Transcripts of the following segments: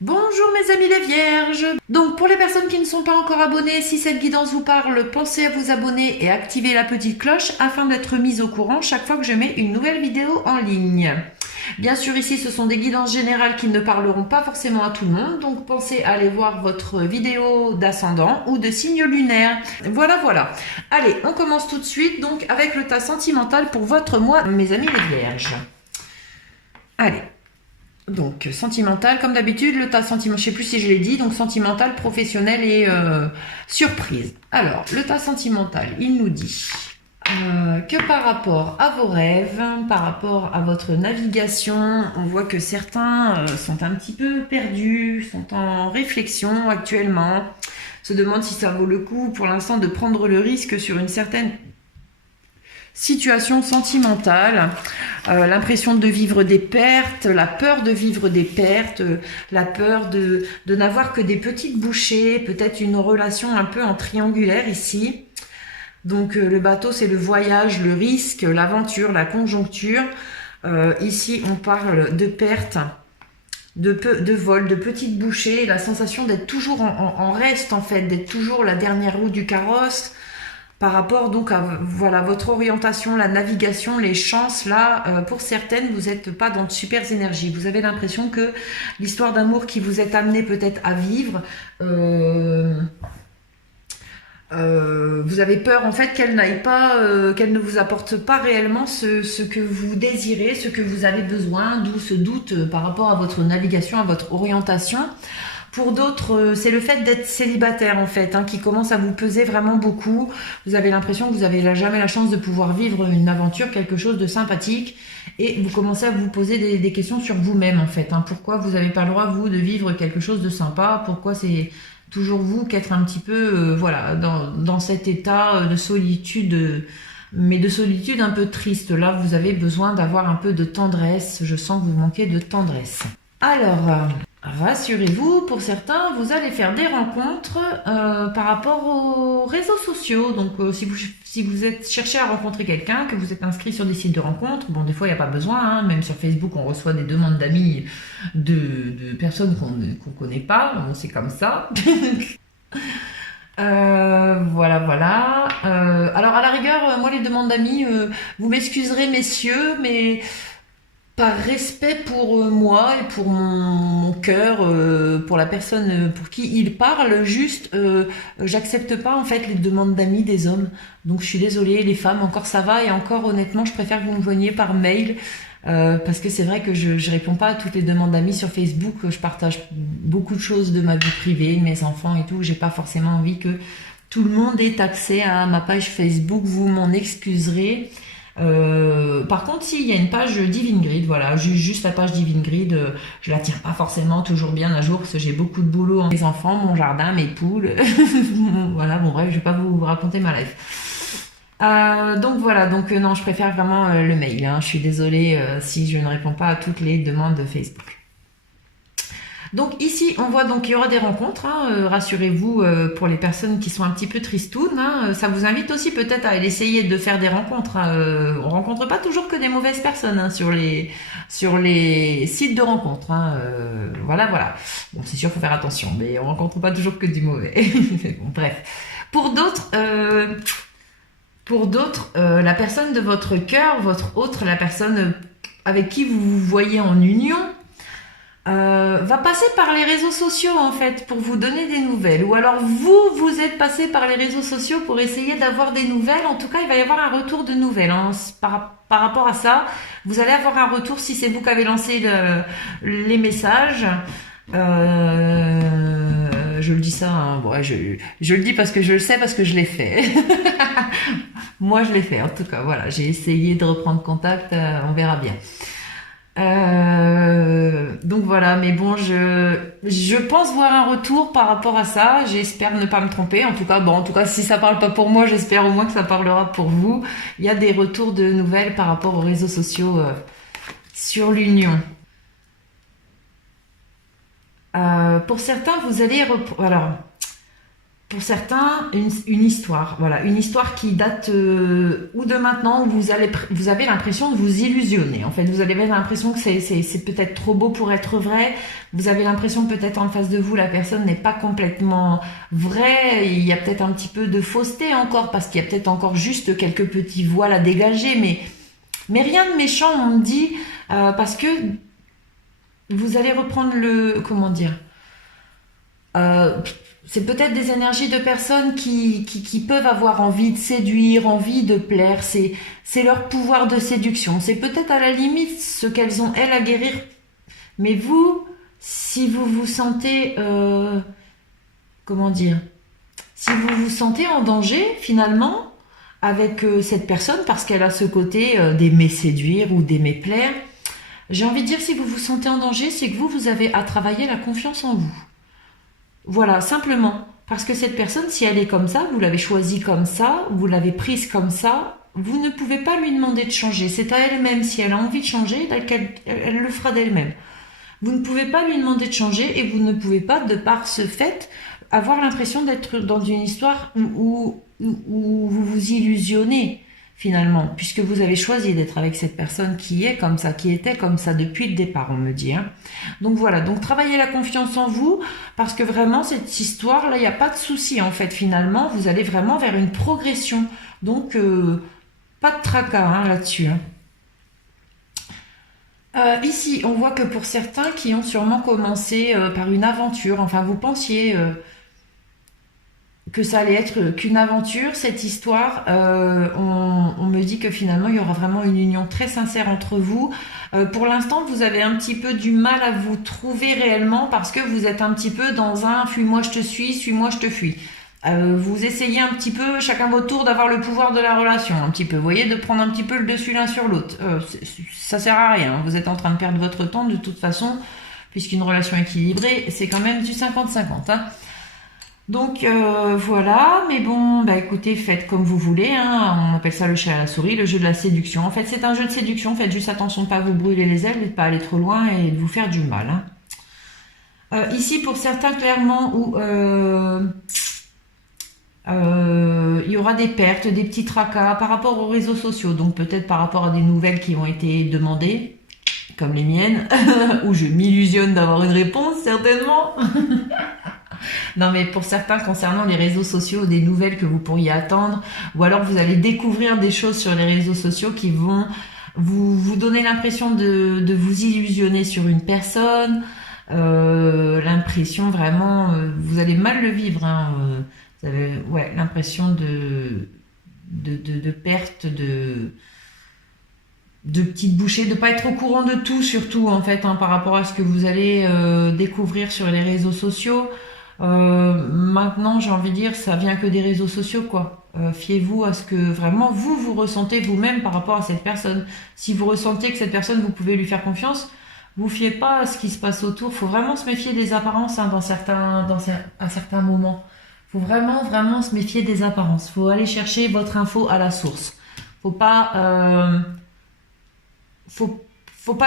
Bonjour mes amis les vierges. Donc pour les personnes qui ne sont pas encore abonnées, si cette guidance vous parle, pensez à vous abonner et activer la petite cloche afin d'être mis au courant chaque fois que je mets une nouvelle vidéo en ligne. Bien sûr ici ce sont des guidances générales qui ne parleront pas forcément à tout le monde, donc pensez à aller voir votre vidéo d'ascendant ou de signe lunaire. Voilà. Allez, on commence tout de suite donc avec le tas sentimental pour votre mois, mes amis les vierges. Allez. Donc, sentimental, comme d'habitude, le tas sentimental, je sais plus si je l'ai dit, donc sentimental, professionnel et surprise. Alors, le tas sentimental, il nous dit que par rapport à vos rêves, par rapport à votre navigation, on voit que certains sont un petit peu perdus, sont en réflexion actuellement, se demandent si ça vaut le coup pour l'instant de prendre le risque sur une certaine situation sentimentale, l'impression de vivre des pertes, la peur de vivre des pertes, la peur de n'avoir que des petites bouchées, peut-être une relation un peu en triangulaire ici. Donc le bateau c'est le voyage, le risque, l'aventure, la conjoncture. Ici on parle de pertes, de vol, de petites bouchées, la sensation d'être toujours en reste en fait, d'être toujours la dernière roue du carrosse. Par rapport donc à voilà, votre orientation, la navigation, les chances, là, pour certaines, vous n'êtes pas dans de super énergies. Vous avez l'impression que l'histoire d'amour qui vous est amenée peut-être à vivre, vous avez peur en fait qu'elle n'aille pas, qu'elle ne vous apporte pas réellement ce que vous désirez, ce que vous avez besoin, d'où ce doute par rapport à votre navigation, à votre orientation. Pour d'autres, c'est le fait d'être célibataire en fait, qui commence à vous peser vraiment beaucoup. Vous avez l'impression que vous n'avez jamais la chance de pouvoir vivre une aventure, quelque chose de sympathique. Et vous commencez à vous poser des questions sur vous-même en fait. Pourquoi vous n'avez pas le droit, vous, de vivre quelque chose de sympa? Pourquoi c'est toujours vous qui êtes un petit peu voilà, dans cet état de solitude, mais de solitude un peu triste. Là, vous avez besoin d'avoir un peu de tendresse. Je sens que vous manquez de tendresse. Alors, rassurez-vous, pour certains, vous allez faire des rencontres par rapport aux réseaux sociaux. Donc, si vous êtes cherché à rencontrer quelqu'un, que vous êtes inscrit sur des sites de rencontres, bon, des fois, il n'y a pas besoin. Même sur Facebook, on reçoit des demandes d'amis de personnes qu'on connaît pas. Bon, c'est comme ça. Voilà. Alors, à la rigueur, moi, les demandes d'amis, vous m'excuserez, messieurs, mais par respect pour moi et pour mon cœur, pour la personne pour qui il parle, juste, j'accepte pas en fait les demandes d'amis des hommes. Donc je suis désolée, les femmes, encore ça va, et encore honnêtement, je préfère que vous me joigniez par mail. Parce que c'est vrai que je réponds pas à toutes les demandes d'amis sur Facebook. Je partage beaucoup de choses de ma vie privée, de mes enfants et tout. J'ai pas forcément envie que tout le monde ait accès à ma page Facebook. Vous m'en excuserez. Par contre, si, il y a une page Divine Grid, voilà, juste la page Divine Grid, je la tiens pas forcément toujours bien à jour parce que j'ai beaucoup de boulot, mes enfants, mon jardin, mes poules, voilà, bon bref, je vais pas vous raconter ma life. Donc voilà, donc non, je préfère vraiment le mail, je suis désolée si je ne réponds pas à toutes les demandes de Facebook. Donc ici, on voit donc qu'il y aura des rencontres, rassurez-vous, pour les personnes qui sont un petit peu tristounes. Ça vous invite aussi peut-être à essayer de faire des rencontres. On rencontre pas toujours que des mauvaises personnes sur les sites de rencontres. Voilà. Bon, c'est sûr, faut faire attention, mais on rencontre pas toujours que du mauvais. Bon, bref. Pour d'autres, la personne de votre cœur, votre autre, la personne avec qui vous vous voyez en union, va passer par les réseaux sociaux en fait pour vous donner des nouvelles, ou alors vous êtes passé par les réseaux sociaux pour essayer d'avoir des nouvelles. En tout cas, il va y avoir un retour de nouvelles par rapport à ça. Vous allez avoir un retour si c'est vous qui avez lancé les messages. Je le dis ça, bon, je le dis parce que je le sais, parce que je l'ai fait. Moi je l'ai fait en tout cas, voilà, j'ai essayé de reprendre contact, on verra bien. Donc voilà, mais bon, je pense voir un retour par rapport à ça. J'espère ne pas me tromper. En tout cas, si ça parle pas pour moi, j'espère au moins que ça parlera pour vous. Il y a des retours de nouvelles par rapport aux réseaux sociaux sur l'union. Pour certains, vous allez alors pour certains, une histoire. Voilà, une histoire qui date ou de maintenant, où vous avez l'impression de vous illusionner. En fait, vous avez l'impression que c'est peut-être trop beau pour être vrai. Vous avez l'impression que peut-être en face de vous, la personne n'est pas complètement vraie. Il y a peut-être un petit peu de fausseté encore, parce qu'il y a peut-être encore juste quelques petits voiles à dégager. Mais rien de méchant, on me dit, parce que vous allez reprendre comment dire, c'est peut-être des énergies de personnes qui peuvent avoir envie de séduire, envie de plaire. C'est leur pouvoir de séduction. C'est peut-être à la limite ce qu'elles ont, elles, à guérir. Mais vous, si vous vous sentez... comment dire, si vous vous sentez en danger, finalement, avec cette personne, parce qu'elle a ce côté d'aimer séduire ou d'aimer plaire, j'ai envie de dire, si vous vous sentez en danger, c'est que vous avez à travailler la confiance en vous. Voilà, simplement. Parce que cette personne, si elle est comme ça, vous l'avez choisie comme ça, vous l'avez prise comme ça, vous ne pouvez pas lui demander de changer. C'est à elle-même. Si elle a envie de changer, elle le fera d'elle-même. Vous ne pouvez pas lui demander de changer et vous ne pouvez pas, de par ce fait, avoir l'impression d'être dans une histoire où vous vous illusionnez, finalement, puisque vous avez choisi d'être avec cette personne qui est comme ça, qui était comme ça depuis le départ, on me dit. Hein. Donc voilà, donc travaillez la confiance en vous, parce que vraiment, cette histoire-là, il n'y a pas de souci, en fait, finalement, vous allez vraiment vers une progression. Donc, pas de tracas hein, là-dessus. Hein. Ici, on voit que pour certains qui ont sûrement commencé par une aventure, enfin, vous pensiez... que ça allait être qu'une aventure, cette histoire. On me dit que finalement, il y aura vraiment une union très sincère entre vous. Pour l'instant, vous avez un petit peu du mal à vous trouver réellement parce que vous êtes un petit peu dans un « fuis-moi, je te suis-moi, je te fuis ». Vous essayez un petit peu, chacun votre tour, d'avoir le pouvoir de la relation, un petit peu. Vous voyez, de prendre un petit peu le dessus l'un sur l'autre. Ça sert à rien. Vous êtes en train de perdre votre temps de toute façon, puisqu'une relation équilibrée, c'est quand même du 50-50. Hein. Donc voilà, mais bon, bah écoutez, faites comme vous voulez, hein. On appelle ça le chat à la souris, le jeu de la séduction. En fait, c'est un jeu de séduction, faites juste attention de ne pas vous brûler les ailes, de ne pas aller trop loin et de vous faire du mal. Hein. Ici, pour certains, clairement, où il y aura des pertes, des petits tracas par rapport aux réseaux sociaux, donc peut-être par rapport à des nouvelles qui ont été demandées, comme les miennes, où je m'illusionne d'avoir une réponse, certainement. Non mais pour certains concernant les réseaux sociaux, des nouvelles que vous pourriez attendre, ou alors vous allez découvrir des choses sur les réseaux sociaux qui vont vous donner l'impression de vous illusionner sur une personne, l'impression vraiment, vous allez mal le vivre, hein, vous avez l'impression de perte, de petites bouchées, de pas être au courant de tout surtout en fait, hein, par rapport à ce que vous allez découvrir sur les réseaux sociaux. Maintenant, j'ai envie de dire, ça vient que des réseaux sociaux, quoi. Fiez-vous à ce que vraiment vous ressentez vous-même par rapport à cette personne. Si vous ressentez que cette personne, vous pouvez lui faire confiance, vous fiez pas à ce qui se passe autour. Faut vraiment se méfier des apparences hein, à certains moments. Faut vraiment se méfier des apparences. Faut aller chercher votre info à la source. Faut pas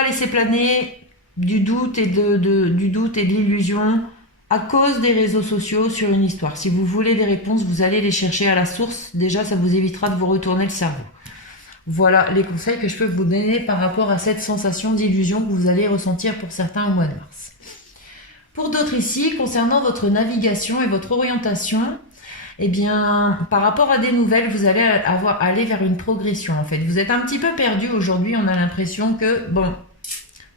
laisser planer du doute et de l'illusion à cause des réseaux sociaux sur une histoire. Si vous voulez des réponses, vous allez les chercher à la source. Déjà, ça vous évitera de vous retourner le cerveau. Voilà les conseils que je peux vous donner par rapport à cette sensation d'illusion que vous allez ressentir pour certains au mois de mars. Pour d'autres ici, concernant votre navigation et votre orientation, eh bien, par rapport à des nouvelles, vous allez aller vers une progression. En fait, vous êtes un petit peu perdu aujourd'hui. On a l'impression que, bon,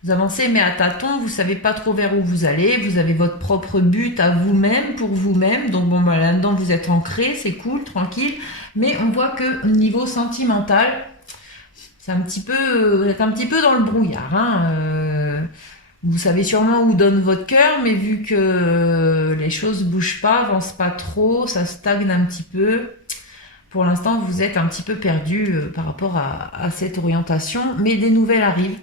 vous avancez mais à tâtons, vous savez pas trop vers où vous allez, vous avez votre propre but à vous-même, pour vous-même, donc bon, bah, là-dedans vous êtes ancré, c'est cool, tranquille, mais on voit que au niveau sentimental, c'est vous êtes un petit peu dans le brouillard, hein, vous savez sûrement où donne votre cœur, mais vu que les choses bougent pas, avancent pas trop, ça stagne un petit peu, pour l'instant vous êtes un petit peu perdu par rapport à cette orientation, mais des nouvelles arrivent.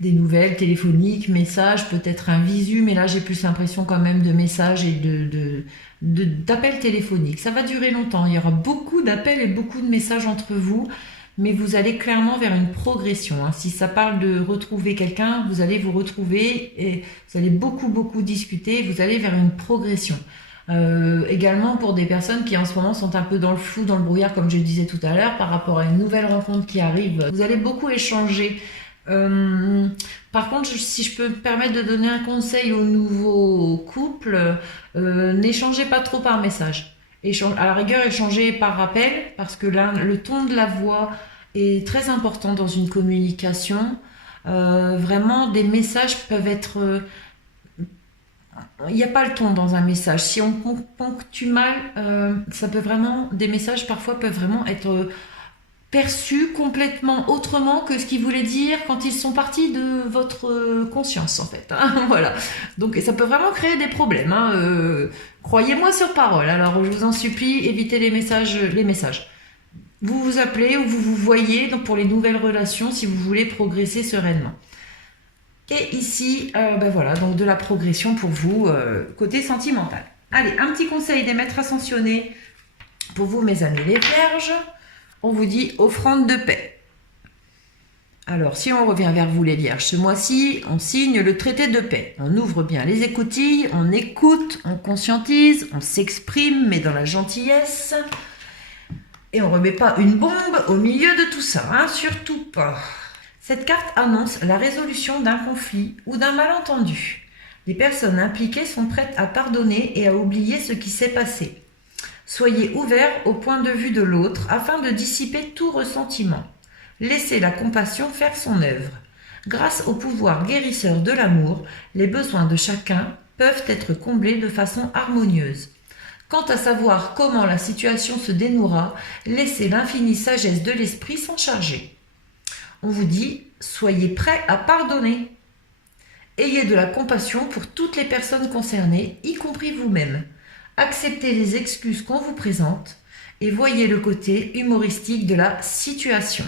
Des nouvelles téléphoniques, messages, peut-être un visu, mais là j'ai plus l'impression quand même de messages et d'appels téléphoniques. Ça va durer longtemps, il y aura beaucoup d'appels et beaucoup de messages entre vous, mais vous allez clairement vers une progression. Hein. Si ça parle de retrouver quelqu'un, vous allez vous retrouver et vous allez beaucoup discuter, vous allez vers une progression. Également pour des personnes qui en ce moment sont un peu dans le flou, dans le brouillard, comme je disais tout à l'heure, par rapport à une nouvelle rencontre qui arrive. Vous allez beaucoup échanger. Euh, Par contre, si je peux me permettre de donner un conseil aux nouveaux couples, n'échangez pas trop par message. À la rigueur, échangez par appel, parce que là, le ton de la voix est très important dans une communication. Vraiment, des messages peuvent être il n'y a pas le ton dans un message. Si on ponctue mal, ça peut vraiment, des messages parfois peuvent vraiment être perçus complètement autrement que ce qu'ils voulaient dire quand ils sont partis de votre conscience, en fait. Hein. Voilà. Donc ça peut vraiment créer des problèmes. Hein. Croyez-moi sur parole. Alors je vous en supplie, évitez les messages. Les messages. Vous vous appelez ou vous vous voyez donc pour les nouvelles relations si vous voulez progresser sereinement. Et ici, ben voilà, donc de la progression pour vous, côté sentimental. Allez, un petit conseil des maîtres ascensionnés pour vous, mes amis les vierges. On vous dit offrande de paix. Alors, si on revient vers vous, les vierges, ce mois-ci, on signe le traité de paix. On ouvre bien les écoutilles, on écoute, on conscientise, on s'exprime, mais dans la gentillesse. Et on ne remet pas une bombe au milieu de tout ça, hein, surtout pas. Cette carte annonce la résolution d'un conflit ou d'un malentendu. Les personnes impliquées sont prêtes à pardonner et à oublier ce qui s'est passé. Soyez ouverts au point de vue de l'autre afin de dissiper tout ressentiment. Laissez la compassion faire son œuvre. Grâce au pouvoir guérisseur de l'amour, les besoins de chacun peuvent être comblés de façon harmonieuse. Quant à savoir comment la situation se dénouera, laissez l'infinie sagesse de l'esprit s'en charger. On vous dit, soyez prêts à pardonner. Ayez de la compassion pour toutes les personnes concernées, y compris vous-même. Acceptez les excuses qu'on vous présente et voyez le côté humoristique de la situation.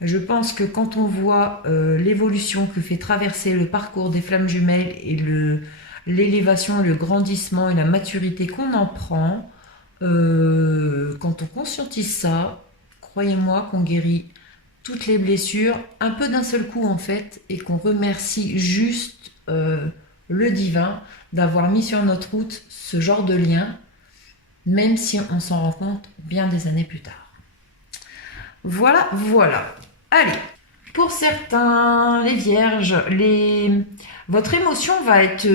Je pense que quand on voit l'évolution que fait traverser le parcours des flammes jumelles et l'élévation, le grandissement et la maturité qu'on en prend, quand on conscientise ça, croyez-moi qu'on guérit toutes les blessures, un peu d'un seul coup en fait, et qu'on remercie juste le divin d'avoir mis sur notre route ce genre de lien, même si on s'en rend compte bien des années plus tard. Voilà, voilà. Allez, pour certains, les vierges, votre émotion va être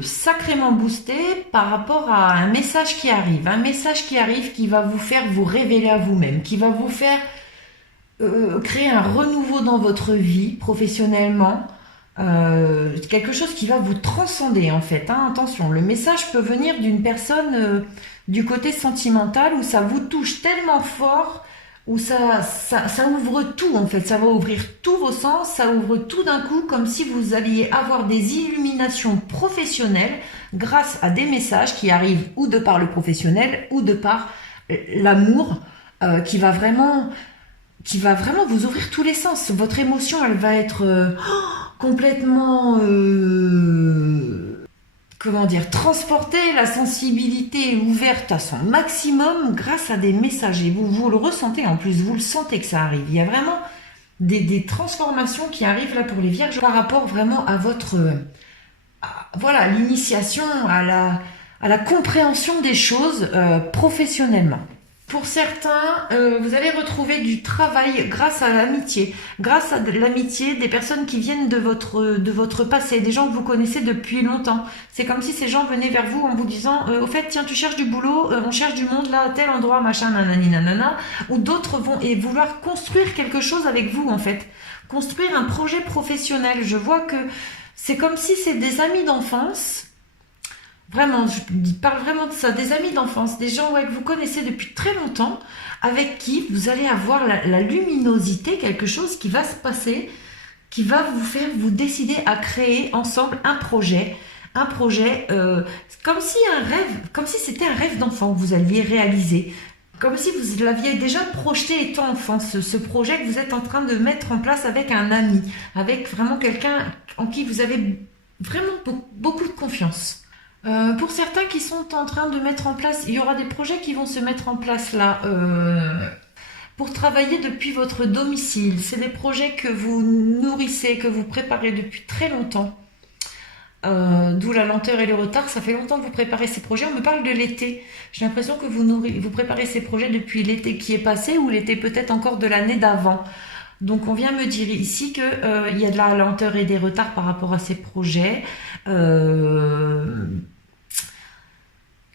sacrément boostée par rapport à un message qui arrive. Un message qui arrive qui va vous faire vous révéler à vous-même, qui va vous faire créer un renouveau dans votre vie professionnellement, quelque chose qui va vous transcender en fait. Hein. Attention, le message peut venir d'une personne du côté sentimental où ça vous touche tellement fort, où ça ouvre tout en fait, ça va ouvrir tous vos sens, ça ouvre tout d'un coup comme si vous alliez avoir des illuminations professionnelles grâce à des messages qui arrivent ou de par le professionnel ou de par l'amour qui va vraiment vous ouvrir tous les sens. Votre émotion, elle va être complètement, transportée, la sensibilité est ouverte à son maximum grâce à des messages. Et vous le ressentez en plus, vous le sentez que ça arrive. Il y a vraiment des transformations qui arrivent là pour les vierges par rapport vraiment à votre, l'initiation, à la compréhension des choses professionnellement. Pour certains, vous allez retrouver du travail grâce à l'amitié. Grâce à l'amitié des personnes qui viennent de votre passé, des gens que vous connaissez depuis longtemps. C'est comme si ces gens venaient vers vous en vous disant au fait, tiens, tu cherches du boulot, on cherche du monde là, à tel endroit, machin, nanani, nanana. Ou d'autres vont vouloir construire quelque chose avec vous, en fait. Construire un projet professionnel. Je vois que c'est comme si c'est des amis d'enfance. Vraiment, je parle vraiment de ça, des amis d'enfance, des gens que vous connaissez depuis très longtemps, avec qui vous allez avoir la luminosité, quelque chose qui va se passer, qui va vous faire vous décider à créer ensemble un projet comme si c'était un rêve d'enfant que vous alliez réaliser, comme si vous l'aviez déjà projeté étant enfant, ce projet que vous êtes en train de mettre en place avec un ami, avec vraiment quelqu'un en qui vous avez vraiment beaucoup de confiance. Pour certains qui sont en train de mettre en place, il y aura des projets qui vont se mettre en place là pour travailler depuis votre domicile. C'est des projets que vous nourrissez, que vous préparez depuis très longtemps. d'où la lenteur et le retard. Ça fait longtemps que vous préparez ces projets. On me parle de l'été. J'ai l'impression que vous préparez ces projets depuis l'été qui est passé ou l'été peut-être encore de l'année d'avant. Donc on vient me dire ici que il y a de la lenteur et des retards par rapport à ces projets. Euh,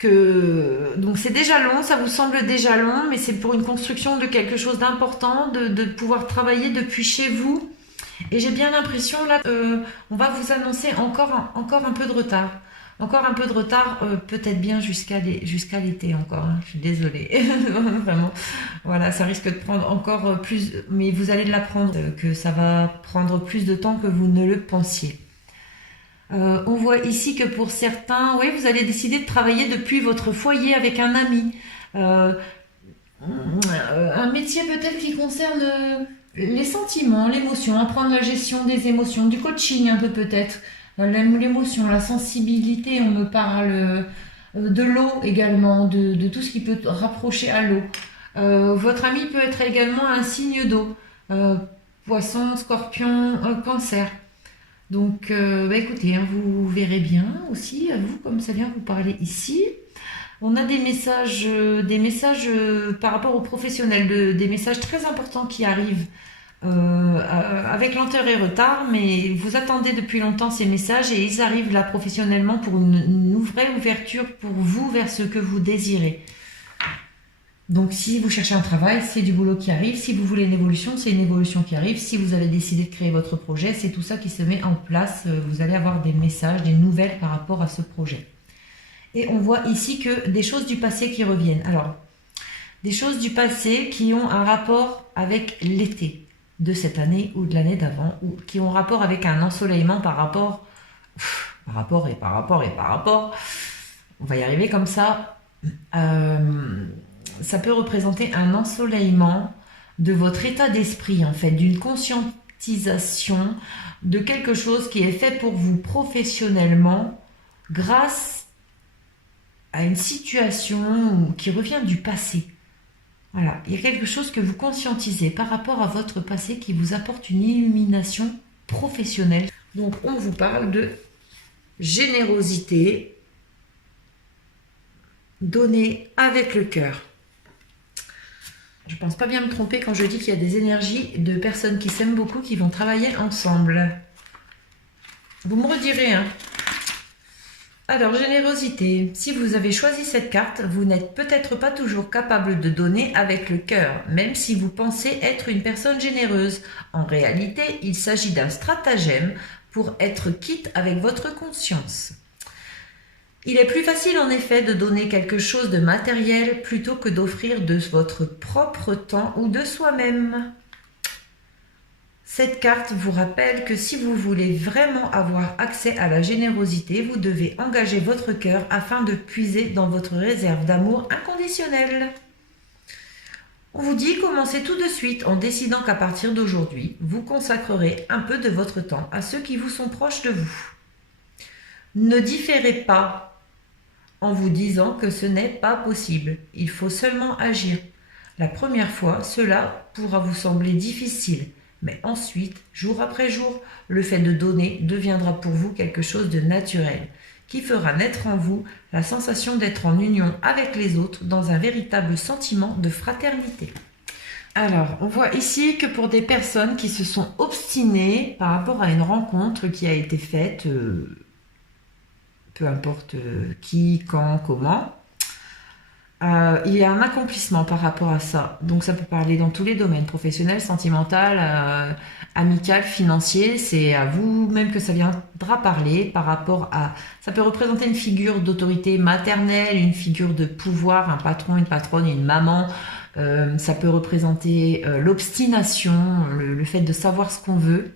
donc c'est déjà long, ça vous semble déjà long, mais c'est pour une construction de quelque chose d'important, de pouvoir travailler depuis chez vous. Et j'ai bien l'impression là, on va vous annoncer encore un peu de retard. Encore un peu de retard, peut-être bien jusqu'à l'été encore, hein. Je suis désolée. Vraiment. Voilà, ça risque de prendre encore plus, mais vous allez l'apprendre, que ça va prendre plus de temps que vous ne le pensiez. On voit ici que pour certains, oui, vous allez décider de travailler depuis votre foyer avec un ami. Euh, un métier peut-être qui concerne les sentiments, l'émotion, apprendre la gestion des émotions, du coaching un peu peut-être. L'émotion, la sensibilité, on me parle de l'eau également, de tout ce qui peut rapprocher à l'eau. Votre ami peut être également un signe d'eau, poisson, scorpion, cancer. Donc, écoutez, hein, vous verrez bien aussi, vous, comme ça vient vous parler ici. On a des messages par rapport aux professionnels, des messages très importants qui arrivent avec lenteur et retard, mais vous attendez depuis longtemps ces messages et ils arrivent là professionnellement pour une vraie ouverture pour vous vers ce que vous désirez. Donc si vous cherchez un travail, c'est du boulot qui arrive. Si vous voulez une évolution, c'est une évolution qui arrive. Si vous avez décidé de créer votre projet, c'est tout ça qui se met en place. Vous allez avoir des messages, des nouvelles par rapport à ce projet. Et on voit ici que des choses du passé qui reviennent. Alors, des choses du passé qui ont un rapport avec l'été de cette année ou de l'année d'avant, ou qui ont rapport avec un ensoleillement par rapport, on va y arriver comme ça. Ça peut représenter un ensoleillement de votre état d'esprit, en fait, d'une conscientisation de quelque chose qui est fait pour vous professionnellement grâce à une situation qui revient du passé. Voilà, il y a quelque chose que vous conscientisez par rapport à votre passé qui vous apporte une illumination professionnelle. Donc on vous parle de générosité, donnée avec le cœur. Je pense pas bien me tromper quand je dis qu'il y a des énergies de personnes qui s'aiment beaucoup qui vont travailler ensemble. Vous me redirez, hein. Alors, générosité. Si vous avez choisi cette carte, vous n'êtes peut-être pas toujours capable de donner avec le cœur, même si vous pensez être une personne généreuse. En réalité, il s'agit d'un stratagème pour être quitte avec votre conscience. Il est plus facile en effet de donner quelque chose de matériel plutôt que d'offrir de votre propre temps ou de soi-même. Cette carte vous rappelle que si vous voulez vraiment avoir accès à la générosité, vous devez engager votre cœur afin de puiser dans votre réserve d'amour inconditionnel. On vous dit commencez tout de suite en décidant qu'à partir d'aujourd'hui, vous consacrerez un peu de votre temps à ceux qui vous sont proches de vous. Ne différez pas en vous disant que ce n'est pas possible. Il faut seulement agir. La première fois, cela pourra vous sembler difficile. Mais ensuite, jour après jour, le fait de donner deviendra pour vous quelque chose de naturel, qui fera naître en vous la sensation d'être en union avec les autres dans un véritable sentiment de fraternité. Alors, on voit ici que pour des personnes qui se sont obstinées par rapport à une rencontre qui a été faite, peu importe qui, quand, comment, il y a un accomplissement par rapport à ça. Donc ça peut parler dans tous les domaines, professionnel, sentimental, amical, financier. C'est à vous-même que ça viendra parler par rapport à... Ça peut représenter une figure d'autorité maternelle, une figure de pouvoir, un patron, une patronne, une maman. Ça peut représenter l'obstination, le fait de savoir ce qu'on veut.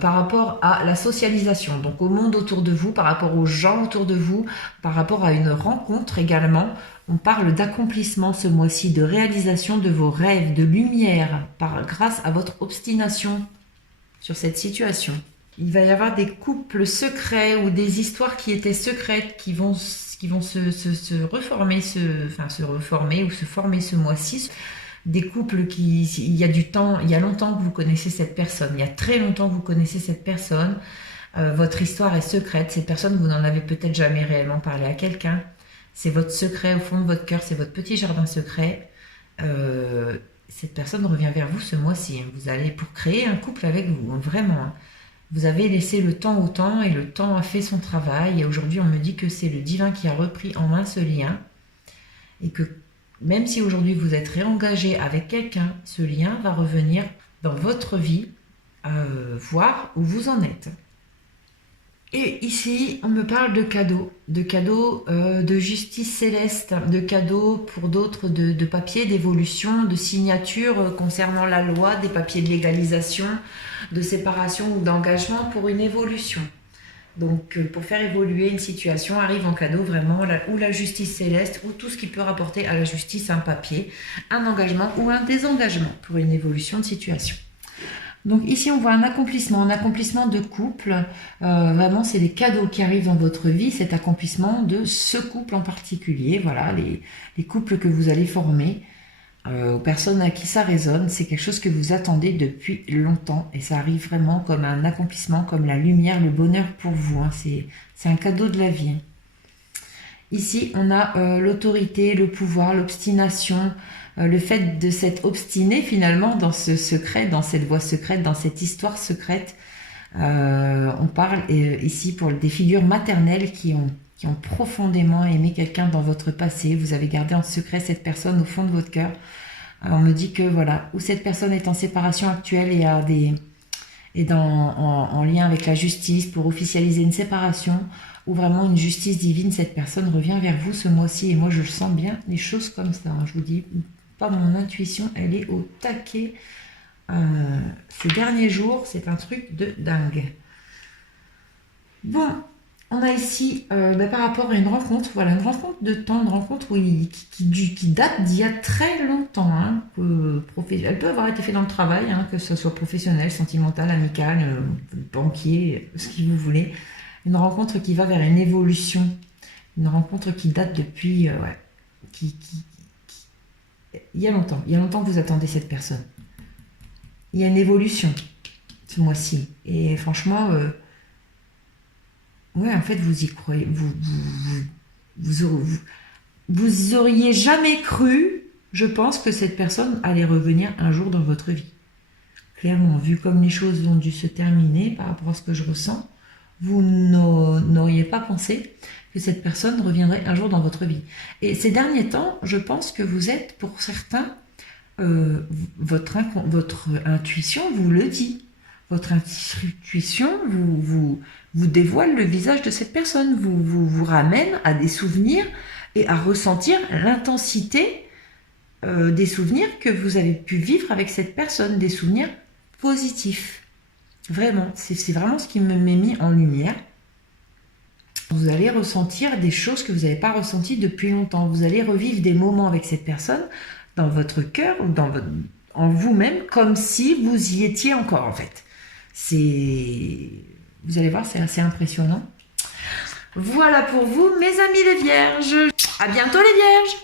Par rapport à la socialisation, donc au monde autour de vous, par rapport aux gens autour de vous, par rapport à une rencontre également. On parle d'accomplissement ce mois-ci, de réalisation de vos rêves, de lumière, grâce à votre obstination sur cette situation. Il va y avoir des couples secrets ou des histoires qui étaient secrètes qui vont se reformer, se reformer ou se former ce mois-ci. Des couples il y a longtemps que vous connaissez cette personne, il y a très longtemps que vous connaissez cette personne. Votre histoire est secrète. Cette personne, vous n'en avez peut-être jamais réellement parlé à quelqu'un. C'est votre secret au fond de votre cœur, c'est votre petit jardin secret. Cette personne revient vers vous ce mois-ci. Vous allez pour créer un couple avec vous, vraiment. Vous avez laissé le temps au temps et le temps a fait son travail. Et aujourd'hui, on me dit que c'est le divin qui a repris en main ce lien. Et que même si aujourd'hui vous êtes réengagé avec quelqu'un, ce lien va revenir dans votre vie, voir où vous en êtes. Et ici, on me parle de cadeaux, de justice céleste, de cadeaux pour d'autres, de papiers, d'évolution, de signatures concernant la loi, des papiers de légalisation, de séparation ou d'engagement pour une évolution. Donc, pour faire évoluer une situation, arrive en cadeau vraiment ou la justice céleste, ou tout ce qui peut rapporter à la justice un papier, un engagement ou un désengagement pour une évolution de situation. Donc ici, on voit un accomplissement de couple. Vraiment, c'est des cadeaux qui arrivent dans votre vie, cet accomplissement de ce couple en particulier. Voilà, les couples que vous allez former, aux personnes à qui ça résonne, c'est quelque chose que vous attendez depuis longtemps. Et ça arrive vraiment comme un accomplissement, comme la lumière, le bonheur pour vous. Hein. C'est un cadeau de la vie. Ici, on a l'autorité, le pouvoir, l'obstination, le fait de s'être obstiné finalement dans ce secret, dans cette voie secrète, dans cette histoire secrète. On parle ici pour des figures maternelles qui ont profondément aimé quelqu'un dans votre passé. Vous avez gardé en secret cette personne au fond de votre cœur. On me dit que voilà, où cette personne est en séparation actuelle et en lien avec la justice pour officialiser une séparation ou vraiment une justice divine, cette personne revient vers vous ce mois-ci. Et moi, je sens bien les choses comme ça. Je vous dis, pas mon intuition, elle est au taquet. Ces derniers jours, c'est un truc de dingue. Bon, on a ici, par rapport à une rencontre, voilà, une rencontre de temps, une rencontre qui date d'il y a très longtemps. Hein, elle peut avoir été faite dans le travail, hein, que ce soit professionnel, sentimental, amical, banquier, ce que vous voulez. Une rencontre qui va vers une évolution, une rencontre qui date depuis, il y a longtemps que vous attendez cette personne. Il y a une évolution ce mois-ci. Et franchement, en fait, vous y croyez. Vous auriez jamais cru, je pense, que cette personne allait revenir un jour dans votre vie. Clairement, vu comme les choses ont dû se terminer par rapport à ce que je ressens, vous n'auriez pas pensé que cette personne reviendrait un jour dans votre vie. Et ces derniers temps, je pense que vous êtes, pour certains, votre intuition vous le dit. Votre intuition vous dévoile le visage de cette personne, vous ramène à des souvenirs et à ressentir l'intensité des souvenirs que vous avez pu vivre avec cette personne, des souvenirs positifs. Vraiment, c'est vraiment ce qui me m'est mis en lumière. Vous allez ressentir des choses que vous n'avez pas ressenties depuis longtemps. Vous allez revivre des moments avec cette personne dans votre cœur ou en vous-même, comme si vous y étiez encore en fait. Vous allez voir, c'est assez impressionnant. Voilà pour vous, mes amis les vierges. À bientôt les vierges.